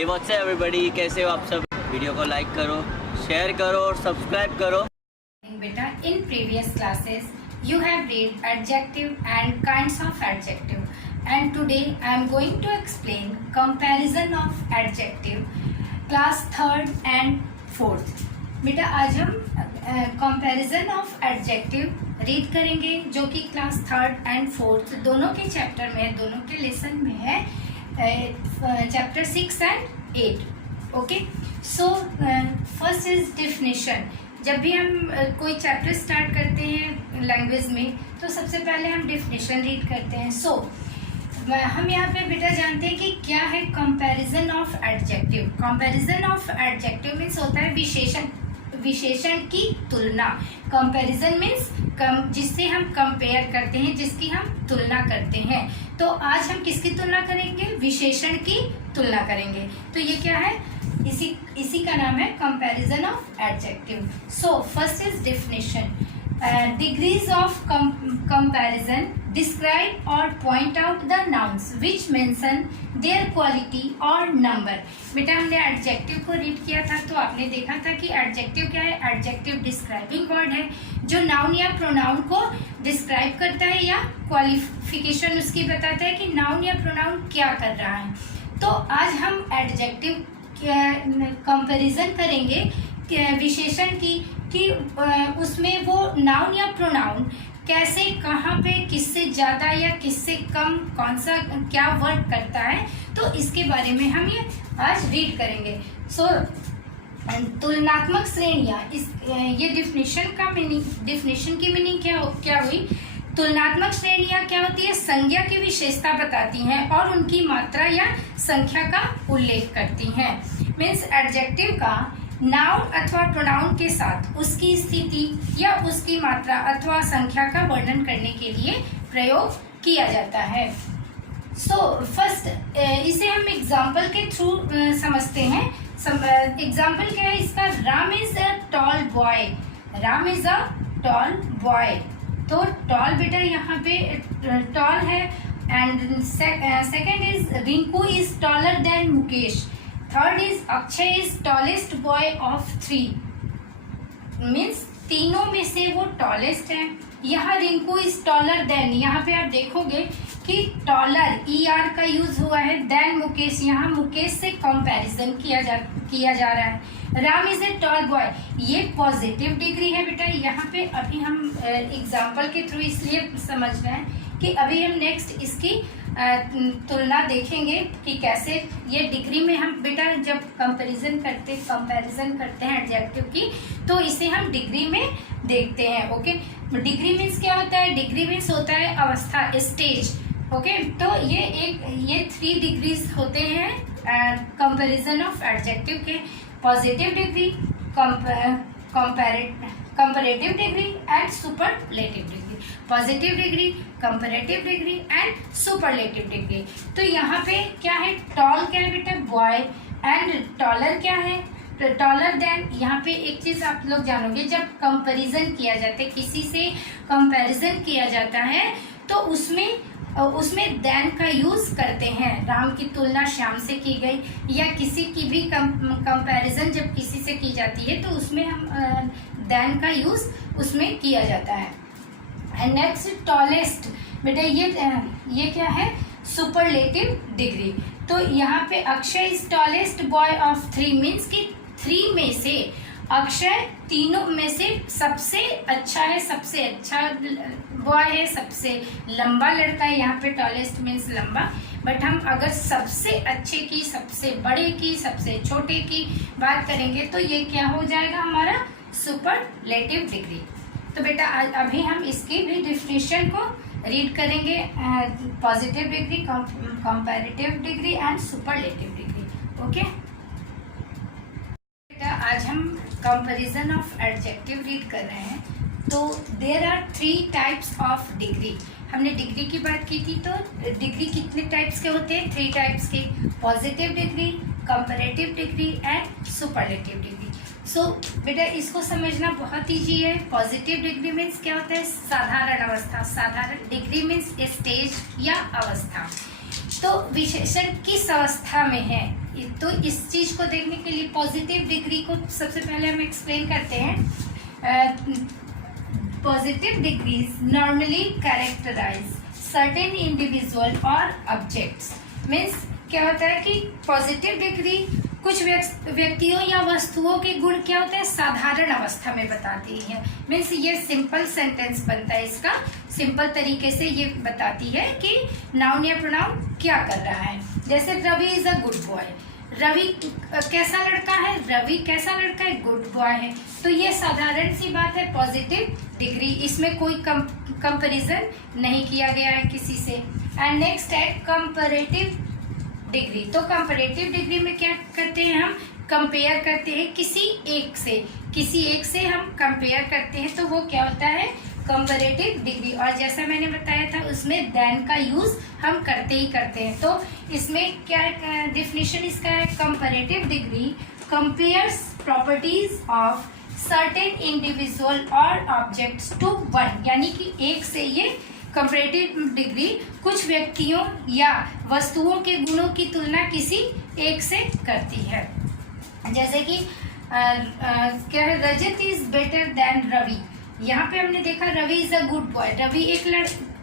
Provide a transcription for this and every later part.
Hey what's up everybody, कैसे हो आप सब। वीडियो को लाइक करो, शेयर करो और सब्सक्राइब करो। बेटा, in previous classes you have read adjective and kinds of adjective, and today I am going to explain comparison of adjective class 3rd and 4th। बेटा, आज हम comparison of adjective रीड करेंगे जो कि क्लास 3rd एंड 4th दोनों के chapter में, दोनों के लेसन में है, chapter 6 and 8। Okay, so first is definition. जब भी हम कोई चैप्टर स्टार्ट करते हैं लैंग्वेज में तो सबसे पहले हम डेफिनेशन रीड करते हैं। सो हम यहाँ पे बेटा जानते हैं कि क्या है comparison of adjective. Comparison of adjective means होता है विशेषण की तुलना। कंपैरिजन मीन्स जिससे हम कंपेयर करते हैं, जिसकी हम तुलना करते हैं। तो आज हम किसकी तुलना करेंगे? विशेषण की तुलना करेंगे। तो ये क्या है? इसी का नाम है comparison of adjective. So first is definition. Degrees of comparison describe और point out the nouns which mention their quality और नंबर। बेटा, हमने एडजेक्टिव को रीड किया था तो आपने देखा था कि एडजेक्टिव क्या है? एडजेक्टिव डिस्क्राइबिंग वर्ड है जो नाउन या प्रोनाउन को डिस्क्राइब करता है या क्वालिफिकेशन उसकी बताता है कि नाउन या प्रोनाउन क्या कर रहा है। तो आज हम एडजेक्टिव कंपैरिजन करेंगे विशेषण की कि उसमें वो नाउन या प्रोनाउन कैसे, कहाँ पे, किससे ज्यादा या किससे कम, कौन सा क्या वर्क करता है। तो इसके बारे में हम ये आज रीड करेंगे। सो तुलनात्मक श्रेणियां, ये डेफिनेशन की मीनिंग क्या हुई? तुलनात्मक श्रेणियां क्या होती है? संज्ञा की विशेषता बताती हैं और उनकी मात्रा या संख्या का उल्लेख करती हैं। मीन्स एडजेक्टिव का नाउन अथवा प्रोनाउन के साथ उसकी स्थिति या उसकी मात्रा अथवा संख्या का वर्णन करने के लिए प्रयोग किया जाता है। सो फर्स्ट इसे हम एग्जाम्पल के थ्रू समझते हैं। एग्जाम्पल क्या है इसका? Ram is a tall boy. Ram is a tall boy. तो टॉल बेटा यहाँ पे टॉल है। And second is Rinku is taller than Mukesh. Third is Akshay is tallest boy of 3। Means तीनों में से वो टॉलेस्ट है। यहाँ रिंकू इज टॉलर देन, यहाँ पे आप देखोगे कि टॉलर ER का यूज हुआ है। देन मुकेश, यहाँ मुकेश से कंपैरिजन किया जा रहा है। Ram is a tall boy, ये पॉजिटिव डिग्री है बेटा। यहाँ पे अभी हम एग्जाम्पल के थ्रू इसलिए समझ रहे हैं कि अभी हम नेक्स्ट इसकी तुलना देखेंगे कि कैसे ये डिग्री में हम बेटा जब कंपैरिजन करते हैं एडजेक्टिव की, तो इसे हम डिग्री में देखते हैं। ओके, डिग्री मीन्स क्या होता है? डिग्री मीन्स होता है अवस्था, स्टेज। ओके, तो ये 3 डिग्रीज होते हैं कंपैरिजन ऑफ एडजेक्टिव के। Positive degree, comparative degree and superlative degree. Positive degree, comparative degree and superlative degree. तो यहाँ पे क्या है? टॉल क्या है बेटा? बॉय। एंड टॉलर क्या है? Taller than. यहाँ पे एक चीज आप लोग जानोगे, जब कंपैरिजन किया जाता है, किसी से कंपैरिजन किया जाता है तो उसमें देन का यूज करते हैं। राम की तुलना श्याम से की गई या किसी की भी कंपैरिजन जब किसी से की जाती है तो उसमें हम देन का यूज उसमें किया जाता है। एंड नेक्स्ट टॉलेस्ट बेटा, ये क्या है? Superlative degree. तो यहाँ पे Akshay is tallest boy of 3 means कि 3 में से अक्षय तीनों में से सबसे अच्छा है, सबसे अच्छा बॉय है, सबसे लंबा लड़का है। यहाँ पे टॉलेस्ट मीन्स लंबा। बट हम अगर सबसे अच्छे की, सबसे बड़े की, सबसे छोटे की बात करेंगे तो ये क्या हो जाएगा? हमारा सुपरलेटिव डिग्री। तो बेटा अभी हम इसकी भी डेफिनेशन को रीड करेंगे। Positive degree, comparative degree and superlative degree. Okay बेटा, आज हम कंपैरिजन ऑफ एडजेक्टिव रीड कर रहे हैं। तो there are 3 types of degree. हमने डिग्री की बात की थी, तो डिग्री कितने टाइप्स के होते हैं? 3 टाइप्स के। Positive degree, comparative degree and superlative degree. So बेटा इसको समझना बहुत ईजी है। पॉजिटिव डिग्री मीन्स क्या होता है? साधारण अवस्था। साधारण डिग्री मीन्स स्टेज या अवस्था। तो विशेषण किस अवस्था में है तो इस चीज को देखने के लिए पॉजिटिव डिग्री को सबसे पहले हम एक्सप्लेन करते हैं। Positive degrees normally characterise certain individual और ऑब्जेक्ट्स। मीन्स क्या होता है कि पॉजिटिव डिग्री कुछ व्यक्तियों या वस्तुओं के गुण क्या होते हैं, साधारण अवस्था में बताती है। मीन्स ये सिंपल सेंटेंस बनता है इसका, सिंपल तरीके से ये बताती है कि नाउन या प्रोनाउन क्या कर रहा है। जैसे Ravi is a good boy, Ravi कैसा लड़का है, रवि कैसा लड़का है, गुड बॉय है। तो ये साधारण सी बात है पॉजिटिव डिग्री, इसमें कोई कंपैरिजन नहीं किया गया है किसी से। एंड नेक्स्ट है कंपैरेटिव डिग्री। तो कंपैरेटिव डिग्री में क्या करते हैं, हम कंपेयर करते हैं किसी एक से हम कंपेयर करते हैं, तो वो क्या होता है कंपैरेटिव डिग्री। और जैसा मैंने बताया था उसमें देन का यूज हम करते ही करते हैं। तो इसमें क्या डेफिनेशन इसका है, comparative degree compares properties of certain individual और ऑब्जेक्ट्स टू वन, यानी कि एक से ये कंपैरेटिव डिग्री कुछ व्यक्तियों या वस्तुओं के गुणों की तुलना किसी एक से करती है। जैसे कि क्या है, Rajat is better than Ravi. यहाँ पे हमने देखा Ravi is a good boy, Ravi एक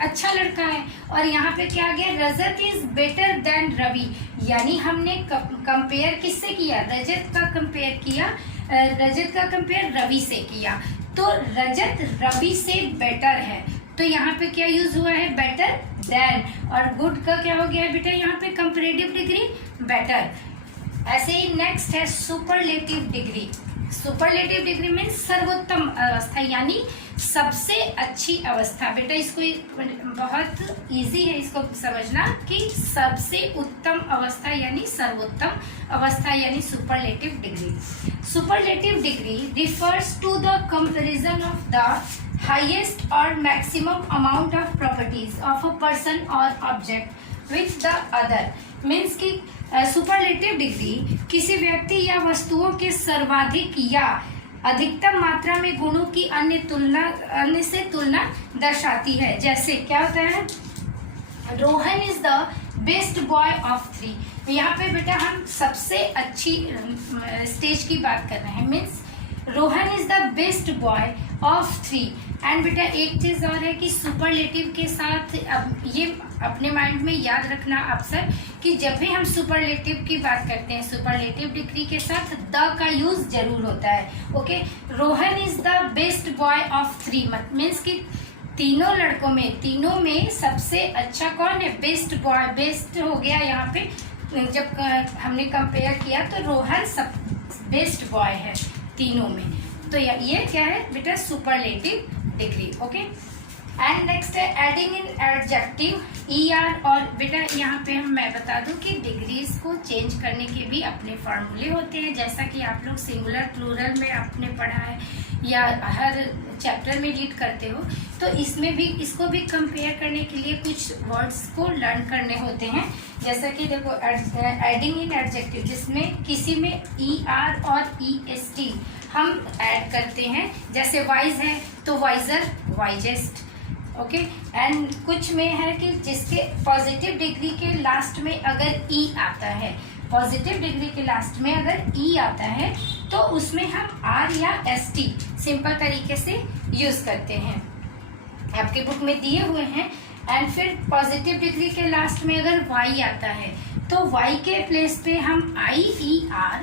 अच्छा लड़का है। और यहाँ पे क्या आ गया, रजत इज बेटर देन रवि, यानी हमने कंपेयर किससे किया, रजत का कंपेयर किया, रजत का कंपेयर रवि से किया। तो रजत रवि से बेटर है, तो यहाँ पे क्या यूज हुआ है, बेटर देन। और गुड का क्या हो गया है बेटा, यहाँ पे कंपैरेटिव डिग्री बेटर। ऐसे ही नेक्स्ट है सुपरलेटिव डिग्री। सुपरलेटिव डिग्री में सर्वोत्तम अवस्था, यानी सबसे अच्छी अवस्था। बेटा इसको बहुत इजी है इसको समझना कि सबसे उत्तम अवस्था यानी सर्वोत्तम अवस्था यानी superlative degree. Superlative degree refers to the comparison of the highest or maximum amount of properties of a person or object with the other। Means कि सुपरलेटिव डिग्री किसी व्यक्ति या वस्तुओं के सर्वाधिक या अधिकतम मात्रा में गुणों की अन्य से तुलना दर्शाती है। जैसे क्या होता है, Rohan is the best boy of 3। यहाँ पे बेटा हम सबसे अच्छी स्टेज की बात कर रहे हैं। Means Rohan is the best boy of 3। And बेटा एक चीज और है कि सुपरलेटिव के साथ अब ये अपने माइंड में याद रखना अक्सर कि जब भी हम सुपरलेटिव की बात करते हैं सुपरलेटिव डिग्री के साथ द का यूज जरूर होता है। Okay, Rohan is the best boy of 3 means कि तीनों में सबसे अच्छा कौन है, बेस्ट बॉय। बेस्ट हो गया यहाँ पे, जब हमने कंपेयर किया तो रोहन सब बेस्ट बॉय है तीनों में। तो ये क्या है बेटा, superlative degree. Okay, and next है एडिंग इन एडजेक्टिव ER। और बेटा यहाँ पे मैं बता दूं कि डिग्रीज को चेंज करने के भी अपने फॉर्मूले होते हैं, जैसा कि आप लोग सिंगुलर प्लूरल में आपने पढ़ा है या हर चैप्टर में रीड करते हो। तो इसमें भी इसको भी कंपेयर करने के लिए कुछ वर्ड्स को लर्न करने होते हैं। जैसा कि देखो एडिंग इन एडजेक्टिव, जिसमें किसी में ER और EST हम ऐड करते हैं। जैसे वाइज है तो वाइजर, वाइजेस्ट। ओके, एंड कुछ में है कि जिसके पॉजिटिव डिग्री के लास्ट में अगर E आता है, पॉजिटिव डिग्री के लास्ट में अगर E आता है तो उसमें हम R या ST सिंपल तरीके से यूज करते हैं, आपके बुक में दिए हुए हैं। एंड फिर पॉजिटिव डिग्री के लास्ट में अगर Y आता है तो Y के प्लेस पे हम IER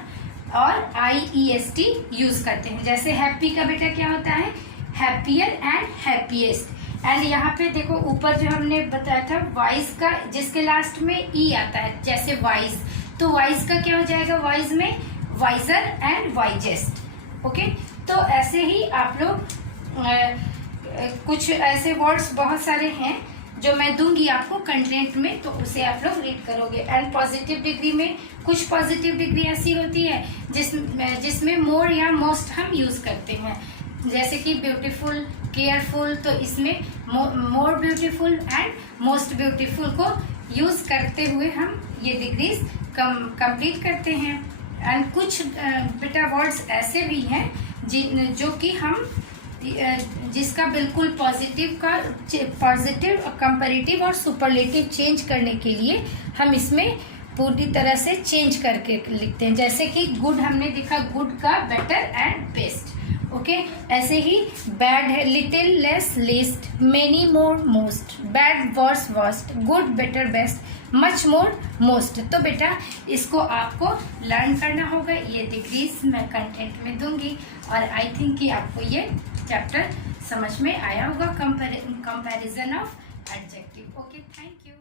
और IEST यूज करते हैं। जैसे हैप्पी का बेटा क्या होता है, हैप्पियर एंड हैप्पीएस्ट। एंड यहाँ पे देखो ऊपर जो हमने बताया था वाइज का, जिसके लास्ट में E आता है, जैसे वाइज, तो वाइज का क्या हो जाएगा, वाइज में वाइजर एंड वाइजेस्ट। ओके, तो ऐसे ही आप लोग कुछ ऐसे वर्ड्स बहुत सारे हैं जो मैं दूंगी आपको कंटेंट में, तो उसे आप लोग रीड करोगे। एंड पॉजिटिव डिग्री में कुछ पॉजिटिव डिग्री ऐसी होती है जिसमें मोर या मोस्ट हम यूज करते हैं। जैसे कि ब्यूटीफुल, केयरफुल, तो इसमें more beautiful and most beautiful को यूज करते हुए हम ये डिग्रीज कंप्लीट करते हैं। एंड कुछ बेटा वर्ड्स ऐसे भी हैं जो कि हम जिसका बिल्कुल पॉजिटिव, कंपैरेटिव और सुपरलेटिव चेंज करने के लिए हम इसमें पूरी तरह से चेंज करके लिखते हैं। जैसे कि गुड हमने देखा, गुड का बेटर एंड बेस्ट, ओके। ऐसे ही बैड है little, less, least, many, more, most, bad, worse, worst, good, better, best, much, more, most. तो बेटा इसको आपको लर्न करना होगा। ये डिग्रीज मैं कंटेंट में दूंगी और आई थिंक कि आपको ये चैप्टर समझ में आया होगा, comparison of adjective. Okay, thank you.